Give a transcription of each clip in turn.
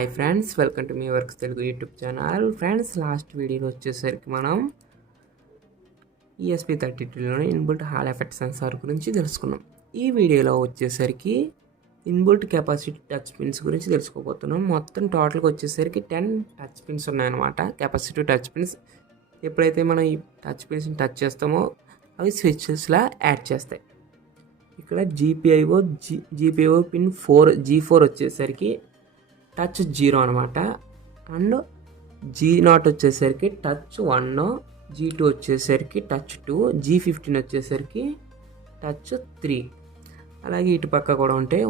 Hi friends, welcome to meworkstelugu YouTube channel. Friends, last వీడియోలో వచ్చేసరికి మనం ESP32లోని ఇన్బుల్ట్ హాల్ ఎఫెక్ట్ సెన్సార్ గురించి తెలుసుకున్నాం. ఈ వీడియోలో వచ్చేసరికి ఇన్బుల్ట్ కెపాసిటీ టచ్ పిన్స్ గురించి తెలుసుకోబోతున్నాం. మొత్తం టోటల్గా వచ్చేసరికి 10 టచ్ పిన్స్ ఉన్నాయన్నమాట. Capacitive touch pins. ఎప్పుడైతే మనం ఈ టచ్ పిన్స్ని టచ్ చేస్తామో అవి స్విచ్చెస్లా యాడ్ చేస్తాయి. ఇక్కడ GPIO పిన్ 4 G4 వచ్చేసరికి టచ్ 0 అనమాట. అండ్ G0 వచ్చేసరికి టచ్ 1, G2 వచ్చేసరికి టచ్ 2, G15 వచ్చేసరికి టచ్ 3. అలాగే ఇటు పక్క కూడా ఉంటాయి.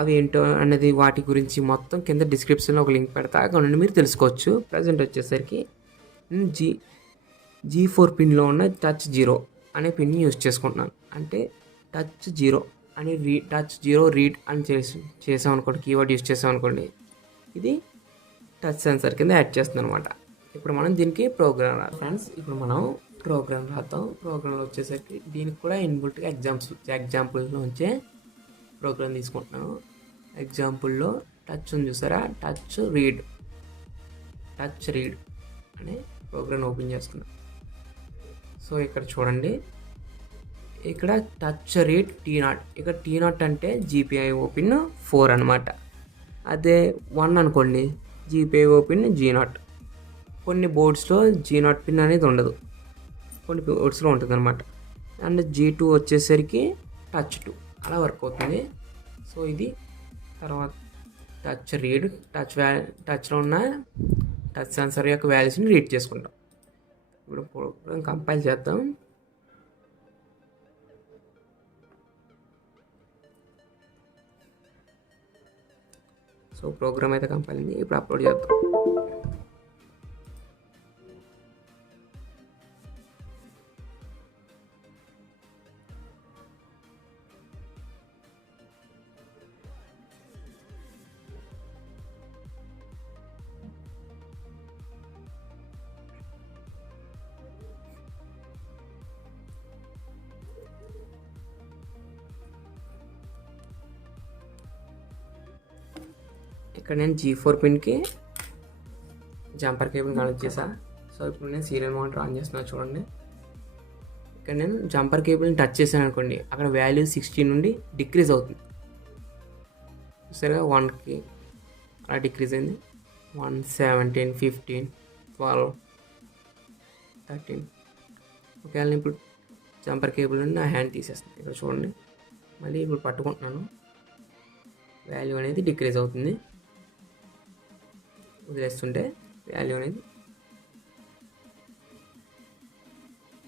అవి ఏంటో అనేది వాటి గురించి మొత్తం కింద డిస్క్రిప్షన్లో ఒక లింక్ పెడతా, అక్కడ నుండి మీరు తెలుసుకోవచ్చు. ప్రజెంట్ వచ్చేసరికి G4 పిన్లో ఉన్న టచ్ 0 అనే పిన్ని యూజ్ చేసుకుంటున్నాను. అంటే టచ్ 0 అని టచ్ 0 రీడ్ అని చేసాం అనుకోండి, కీవర్డ్ యూజ్ చేసాం అనుకోండి, ఇది టచ్ సెన్సార్ కింద యాడ్ చేస్తుంది అనమాట. ఇప్పుడు మనం దీనికి ప్రోగ్రామ్ రాద్దాం. ఫ్రెండ్స్, ఇప్పుడు మనం ప్రోగ్రామ్ రాద్దాం. ప్రోగ్రామ్లో వచ్చేసరికి దీనికి కూడా ఇన్బుల్ట్గా ఎగ్జాంపుల్లోంచే ప్రోగ్రామ్ తీసుకుంటున్నాను. ఎగ్జాంపుల్లో టచ్ ఉంది చూసారా, టచ్ రీడ్ అనే ప్రోగ్రామ్ ఓపెన్ చేసుకున్నాను. సో ఇక్కడ చూడండి, ఇక్కడ టచ్ రీడ్ T0. ఇక్కడ T0 అంటే GPIO పిన్ 4 అనమాట. అదే 1 అనుకోండి, GPIO పిన్ G0. కొన్ని బోర్డ్స్లో G0 పిన్ అనేది ఉండదు, కొన్ని బోర్డ్స్లో ఉంటుంది అనమాట. అండ్ G2 వచ్చేసరికి టచ్ 2 అలా వర్క్ అవుతుంది. సో ఇది తర్వాత టచ్ రీడ్, టచ్లో ఉన్న టచ్ సెన్సార్ యొక్క వాల్యూస్ని రీడ్ చేసుకుంటాం. ఇప్పుడు ప్రోగ్రామ్ కంపైల్ చేద్దాం. సో ప్రోగ్రామ్ అయితే కంపైల్ అయింది. ఇప్పుడు అప్లోడ్ చేద్దాం. ఇక్కడ నేను G4 పిన్కి జంపర్ కేబుల్ కనెక్ట్ చేసా. సో ఇప్పుడు నేను సీరియల్ మానిటర్ ఆన్ చేస్తున్నా చూడండి. ఇక్కడ నేను జంపర్ కేబుల్ని టచ్ చేశాను అనుకోండి, అక్కడ వాల్యూ 16 నుండి డిక్రీజ్ అవుతుంది. సరిగా 1కి అలా డిక్రీజ్ అయింది. 1, 17, 15, 12, 13. ఒకవేళ నేను ఇప్పుడు జంపర్ కేబుల్ నుండి నా హ్యాండ్ తీసేస్తాను. ఇక్కడ చూడండి, మళ్ళీ ఇప్పుడు పట్టుకుంటున్నాను, వాల్యూ అనేది డిక్రీజ్ అవుతుంది. వదిలేస్తుంటే వాల్యూ అనేది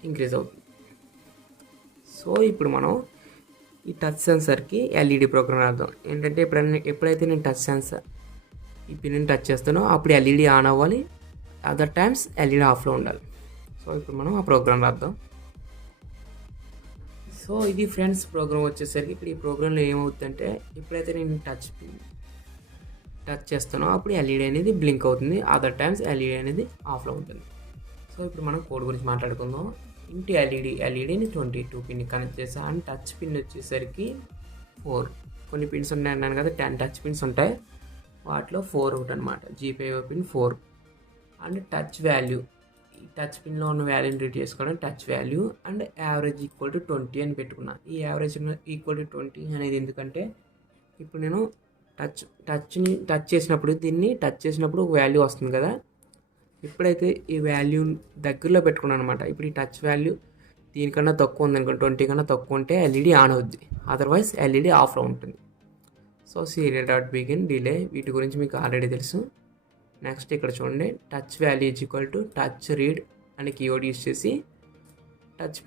ఇంక్రీజ్ అవుతుంది. సో ఇప్పుడు మనం ఈ టచ్ సెన్సర్కి LED ప్రోగ్రామ్ రాద్దాం. ఏంటంటే ఎప్పుడైతే నేను టచ్ సెన్సర్ ఈ పిన్ని టచ్ చేస్తానో అప్పుడు LED ఆన్ అవ్వాలి, అదర్ టైమ్స్ LED ఆఫ్లో ఉండాలి. సో ఇప్పుడు మనం ఆ ప్రోగ్రామ్ రాద్దాం. సో ఇది ఫ్రెండ్స్ ప్రోగ్రామ్ వచ్చేసరికి ఇక్కడ ఈ ప్రోగ్రాంలో ఏమవుతుందంటే, ఎప్పుడైతే నేను టచ్ చేస్తానో అప్పుడు LED అనేది బ్లింక్ అవుతుంది, అదర్ టైమ్స్ LED అనేది ఆఫ్లో ఉంటుంది. సో ఇప్పుడు మనం కోడ్ గురించి మాట్లాడుకుందాం. ఇంటి ఎల్ఈడిని 22 పిన్ కనెక్ట్ చేసా. అండ్ టచ్ పిన్ వచ్చేసరికి 4. కొన్ని పిన్స్ ఉన్నాయి అన్నాను కదా, 10 టచ్ పిన్స్ ఉంటాయి, వాటిలో 4 ఒకటి అనమాట. GPIO pin 4. And touch value, ఈ టచ్ పిన్లో ఉన్న వాల్యూని రీడ్ చేసుకోవడం touch value. And average equal to 20 అని పెట్టుకున్నా. ఈ యావరేజ్ ఈక్వల్ టు 20 అనేది ఎందుకంటే, ఇప్పుడు నేను టచ్ చేసినప్పుడు దీన్ని టచ్ చేసినప్పుడు ఒక వాల్యూ వస్తుంది కదా, ఎప్పుడైతే ఈ వాల్యూ దగ్గరలో పెట్టుకున్నాను అనమాట. ఇప్పుడు ఈ టచ్ వాల్యూ దీనికన్నా తక్కువ ఉంది అనుకోండి, 20 కన్నా తక్కువ ఉంటే LED ఆన్ అవుద్ది, అదర్వైజ్ LED ఆఫ్లో ఉంటుంది. సో serial.begin డిలే వీటి గురించి మీకు ఆల్రెడీ తెలుసు. నెక్స్ట్ ఇక్కడ చూడండి, touch value is equal to touch read అనే కీవర్డ్ యూజ్ చేసి టచ్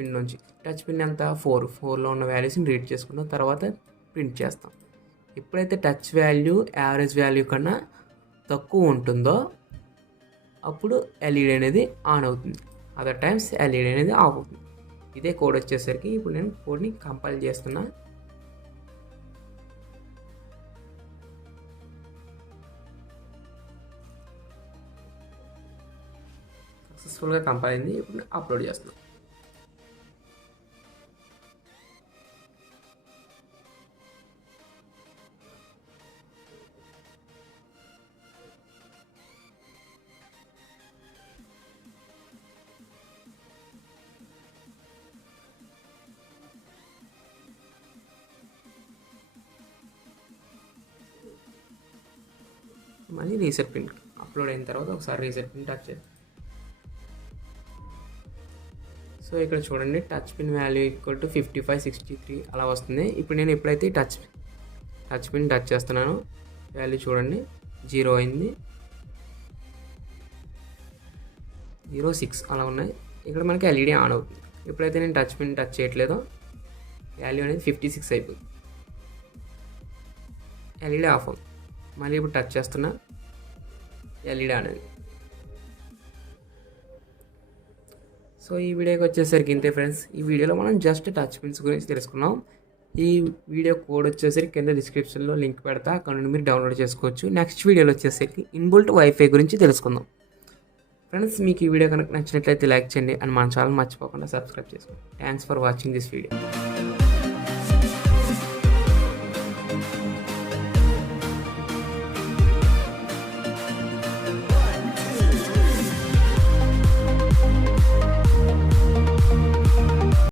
పిన్ ఎంత 4లో ఉన్న వాల్యూస్ని రీడ్ చేసుకున్న తర్వాత ప్రింట్ చేస్తాం. ఎప్పుడైతే టచ్ వాల్యూ యావరేజ్ వాల్యూ కన్నా తక్కువ ఉంటుందో అప్పుడు LED అనేది ఆన్ అవుతుంది, అదర్ టైమ్స్ LED అనేది ఆఫ్ అవుతుంది. ఇదే కోడ్ వచ్చేసరికి ఇప్పుడు నేను కోడ్ని కంపైల్ చేస్తున్నా. సక్సెస్ఫుల్గా కంపైల్ అయింది. ఇప్పుడు అప్లోడ్ చేస్తున్నాను. మళ్ళీ రీసెట్ పిన్ అప్లోడ్ అయిన తర్వాత ఒకసారి రీసెట్ పిన్ టచ్ చేద్దాం. సో ఇక్కడ చూడండి touch pin value equal to 5563 అలా వస్తుంది. ఇప్పుడు నేను ఎప్పుడైతే టచ్ పిన్ టచ్ చేస్తున్నానో వాల్యూ చూడండి 0 అయింది, 06 అలా ఉన్నాయి. ఇక్కడ మనకి ఎల్ఈడి ఆన్ అవుతుంది. ఎప్పుడైతే నేను టచ్ పిన్ టచ్ చేయట్లేదో వాల్యూ అనేది 56 అయిపోతుంది, ఎల్ఈడి ఆఫ్ అవుతుంది. మళ్ళీ ఇప్పుడు టచ్ చేస్తున్నా ఎల్ఈడి ఆన్ అయింది. సో ఈ వీడియోకి వచ్చేసరికి ఇంతే ఫ్రెండ్స్. ఈ వీడియోలో మనం జస్ట్ టచ్ పిన్స్ గురించి తెలుసుకున్నాం. ఈ వీడియో కోడ్ వచ్చేసరికి కింద డిస్క్రిప్షన్లో లింక్ పెడతా, అక్కడ నుండి మీరు డౌన్లోడ్ చేసుకోవచ్చు. నెక్స్ట్ వీడియోలో వచ్చేసరికి ఇన్బుల్ట్ వైఫై గురించి తెలుసుకుందాం. ఫ్రెండ్స్ మీకు ఈ వీడియో కనుక నచ్చినట్లయితే లైక్ చేయండి అండ్ మన ఛానల్ మర్చిపోకుండా సబ్స్క్రైబ్ చేసుకోండి. Thanks for watching this video.